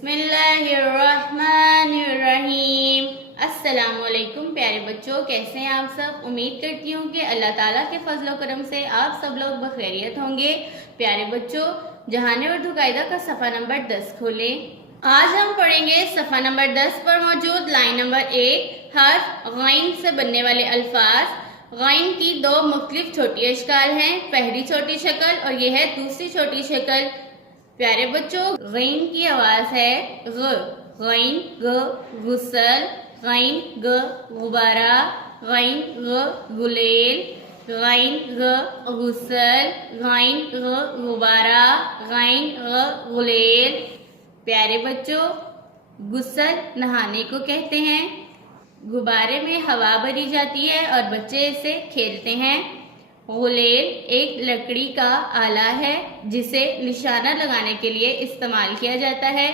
بسم اللہ الرحمن الرحیم۔ السلام علیکم پیارے بچوں، کیسے ہیں آپ سب؟ امید کرتی ہوں کہ اللہ تعالیٰ کے فضل و کرم سے آپ سب لوگ بخیریت ہوں گے۔ پیارے بچوں، جہان اردو قاعدہ کا صفحہ نمبر 10 کھولیں۔ آج ہم پڑھیں گے صفحہ نمبر 10 پر موجود لائن نمبر 1 حرف غین سے بننے والے الفاظ۔ غین کی دو مختلف چھوٹی اشکال ہیں، پہلی چھوٹی شکل اور یہ ہے دوسری چھوٹی شکل۔ پیارے بچوں، غین کی آواز ہے غ، غین گ غسل، غین گ غبارہ، غین غ غلیل، غین غ غسل، غین غ غبارہ، غین غ غلیل۔ پیارے بچوں، غسل نہانے کو کہتے ہیں، غبارے میں ہوا بھری جاتی ہے اور بچے اسے کھیلتے ہیں۔ غلیل ایک لکڑی کا آلہ ہے جسے نشانہ لگانے کے لیے استعمال کیا جاتا ہے۔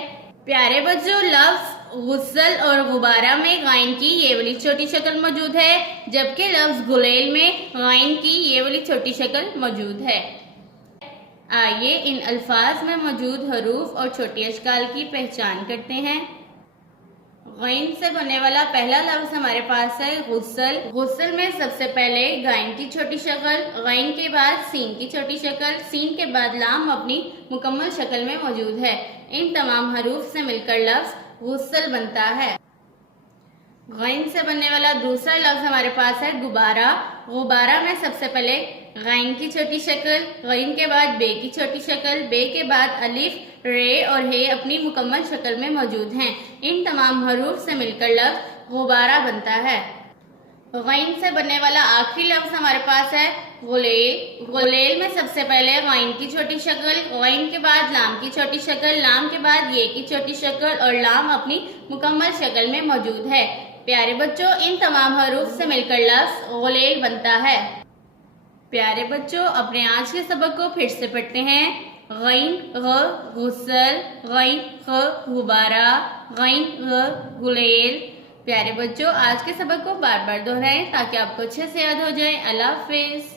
پیارے بچوں، لفظ غسل اور غبارہ میں غین کی یہ والی چھوٹی شکل موجود ہے، جبکہ لفظ غلیل میں غین کی یہ والی چھوٹی شکل موجود ہے۔ آئیے ان الفاظ میں موجود حروف اور چھوٹی اشکال کی پہچان کرتے ہیں۔ غین سے بننے والا پہلا لفظ ہمارے پاس ہے غسل۔ غسل میں سب سے پہلے غین کی چھوٹی شکل، غین کے بعد سین کی چھوٹی شکل، سین کے بعد لام اپنی مکمل شکل میں موجود ہے۔ ان تمام حروف سے مل کر لفظ غسل بنتا ہے۔ غین سے بننے والا دوسرا لفظ ہمارے پاس ہے غبارہ۔ غبارہ میں سب سے پہلے غین کی چھوٹی شکل، غین کے بعد بے کی چھوٹی شکل، بے کے بعد الف، رے اور ہے اپنی مکمل شکل میں موجود ہیں۔ ان تمام حروف سے مل کر لفظ غبارہ بنتا ہے۔ غین سے بننے والا آخری لفظ ہمارے پاس ہے غلیل۔ غلیل میں سب سے پہلے غین کی چھوٹی شکل، غین کے بعد لام کی چھوٹی شکل، لام کے بعد یہ کی چھوٹی شکل اور لام اپنی مکمل شکل میں موجود ہے۔ پیارے بچوں، ان تمام حروف سے مل کر لفظ غلیل بنتا ہے۔ پیارے بچوں، اپنے آج کے سبق کو پھر سے پڑھتے ہیں۔ غین غ غسل، غین غ غبارہ، غین غ غلیل۔ پیارے بچوں، آج کے سبق کو بار بار دہرائیں تاکہ آپ کو اچھے سے یاد ہو جائے۔ اللہ حافظ۔